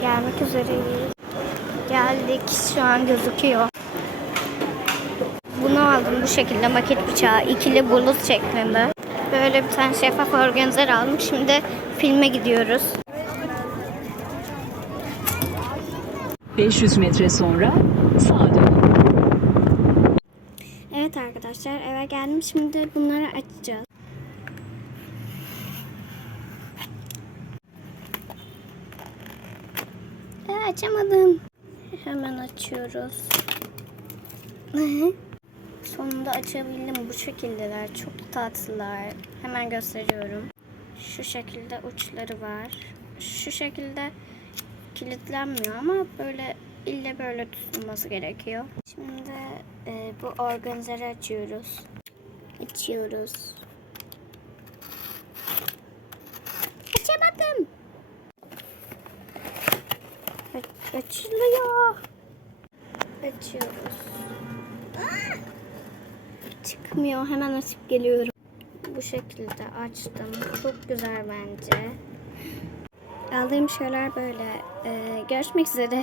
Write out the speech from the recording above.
Gelmek üzereyiz. Geldik şu an gözüküyor. Bunu aldım bu şekilde maket bıçağı ikili bulut şeklinde. Böyle bir tane şeffaf organizer aldım. Şimdi filme gidiyoruz. 500 metre sonra sağa dönün. Evet arkadaşlar eve geldim. Şimdi bunları açacağız. Aa, açamadım. Hemen açıyoruz. Sonunda açabildim. Bu şekildeler. Çok tatlılar. Hemen gösteriyorum. Şu şekilde uçları var. Şu şekilde kilitlenmiyor ama böyle ille böyle tutulması gerekiyor. Şimdi e, bu organizeri açıyoruz. Açıyoruz. Açamadım. A- açılıyor. Açıyoruz. Ah! Çıkmıyor. Hemen açıp geliyorum. Bu şekilde açtım. Çok güzel bence. Aldığım şeyler böyle. Ee, görüşmek üzere.